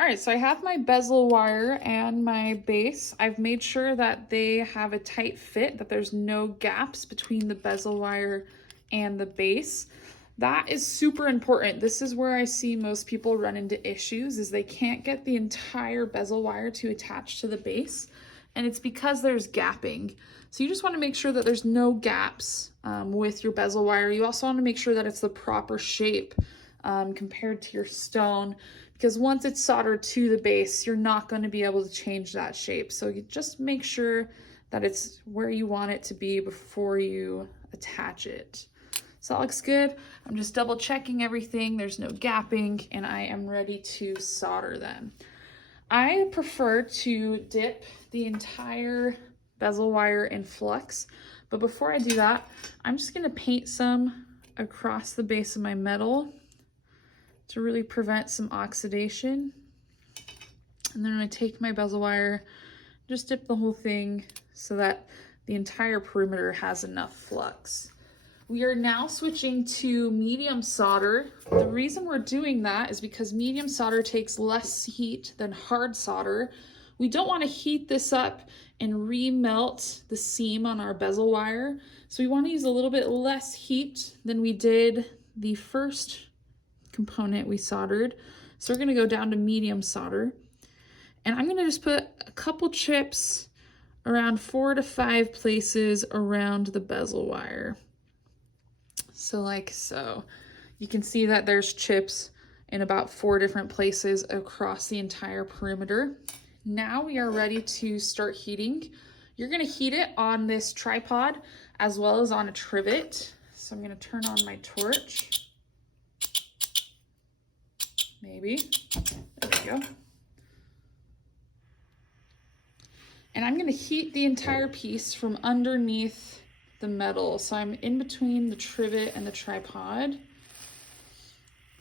All right, so I have my bezel wire and my base. I've made sure that they have a tight fit, that there's no gaps between the bezel wire and the base. That is super important. This is where I see most people run into issues, is they can't get the entire bezel wire to attach to the base, and it's because there's gapping. So you just want to make sure that there's no gaps with your bezel wire. You also want to make sure that it's the proper shape compared to your stone, because once it's soldered to the base, you're not going to be able to change that shape. So you just make sure that it's where you want it to be before you attach it. So that looks good. I'm just double checking everything. There's no gapping, and I am ready to solder them. I prefer to dip the entire bezel wire in flux, but before I do that, I'm just going to paint some across the base of my metal to really prevent some oxidation. And then I'm going to take my bezel wire, just dip the whole thing so that the entire perimeter has enough flux. We are now switching to medium solder. The reason we're doing that is because medium solder takes less heat than hard solder. We don't want to heat this up and remelt the seam on our bezel wire. So we want to use a little bit less heat than we did the first component we soldered. So we're going to go down to medium solder. And I'm going to just put a couple chips around 4 to 5 places around the bezel wire. So like so. You can see that there's chips in about 4 different places across the entire perimeter. Now we are ready to start heating. You're going to heat it on this tripod as well as on a trivet. So I'm going to turn on my torch. Maybe. There we go. And I'm going to heat the entire piece from underneath the metal. So I'm in between the trivet and the tripod.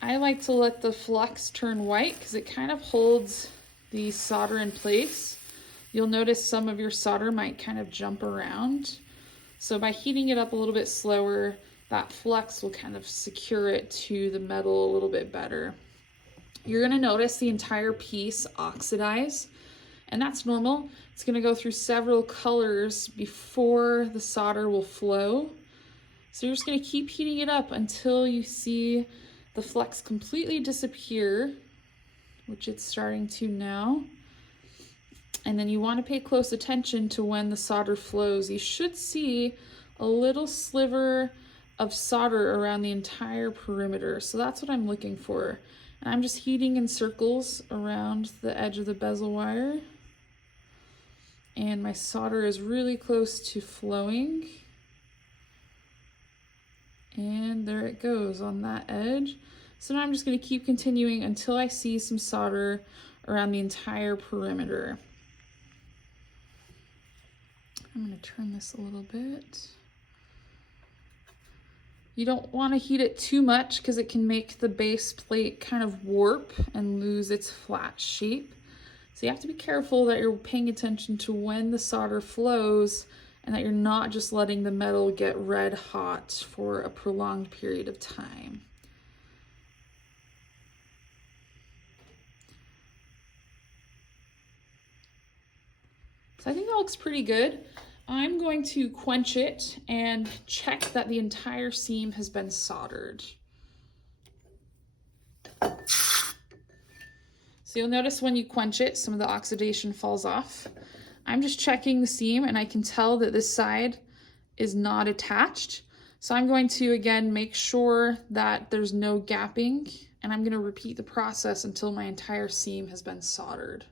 I like to let the flux turn white because it kind of holds the solder in place. You'll notice some of your solder might kind of jump around. So by heating it up a little bit slower, that flux will kind of secure it to the metal a little bit better. You're going to notice the entire piece oxidize, and that's normal. It's going to go through several colors before the solder will flow. So you're just going to keep heating it up until you see the flux completely disappear, which it's starting to now. And then you want to pay close attention to when the solder flows. You should see a little sliver of solder around the entire perimeter. So that's what I'm looking for. And I'm just heating in circles around the edge of the bezel wire. And my solder is really close to flowing. And there it goes on that edge. So now I'm just going to keep continuing until I see some solder around the entire perimeter. I'm going to turn this a little bit. You don't want to heat it too much because it can make the base plate kind of warp and lose its flat shape. So you have to be careful that you're paying attention to when the solder flows and that you're not just letting the metal get red hot for a prolonged period of time. So I think that looks pretty good. I'm going to quench it and check that the entire seam has been soldered. So you'll notice when you quench it, some of the oxidation falls off. I'm just checking the seam and I can tell that this side is not attached. So I'm going to, again, make sure that there's no gapping, and I'm going to repeat the process until my entire seam has been soldered.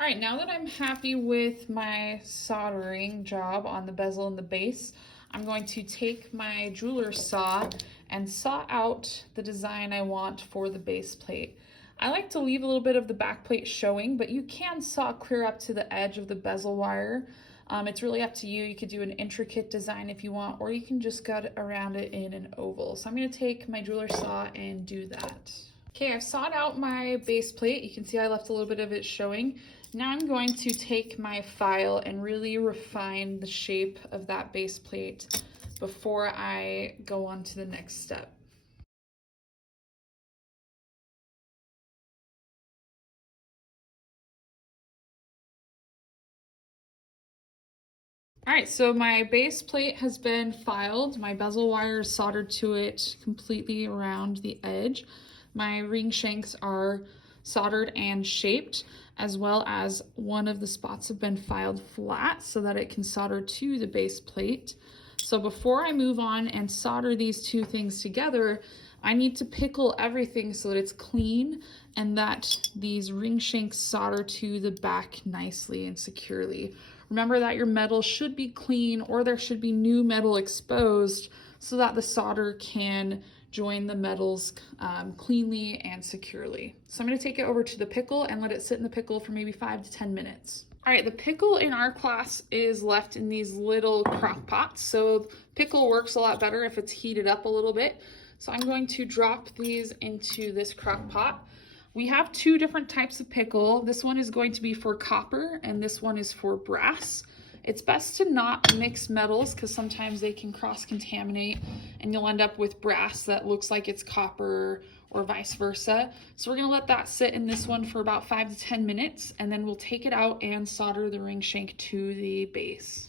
All right, now that I'm happy with my soldering job on the bezel and the base, I'm going to take my jeweler's saw and saw out the design I want for the base plate. I like to leave a little bit of the back plate showing, but you can saw clear up to the edge of the bezel wire. It's really up to you. You could do an intricate design if you want, or you can just cut around it in an oval. So I'm gonna take my jeweler saw and do that. Okay, I've sawed out my base plate. You can see I left a little bit of it showing. Now I'm going to take my file and really refine the shape of that base plate before I go on to the next step. All right, so my base plate has been filed. My bezel wire is soldered to it completely around the edge. My ring shanks are soldered and shaped, as well as one of the spots have been filed flat so that it can solder to the base plate. So before I move on and solder these two things together, I need to pickle everything so that it's clean and that these ring shanks solder to the back nicely and securely. Remember that your metal should be clean, or there should be new metal exposed so that the solder can join the metals cleanly and securely. So I'm going to take it over to the pickle and let it sit in the pickle for maybe 5 to 10 minutes. All right, the pickle in our class is left in these little crock pots. So pickle works a lot better if it's heated up a little bit. So I'm going to drop these into this crock pot. We have two different types of pickle. This one is going to be for copper and this one is for brass. It's best to not mix metals because sometimes they can cross-contaminate and you'll end up with brass that looks like it's copper or vice versa. So we're gonna let that sit in this one for about 5 to 10 minutes and then we'll take it out and solder the ring shank to the base.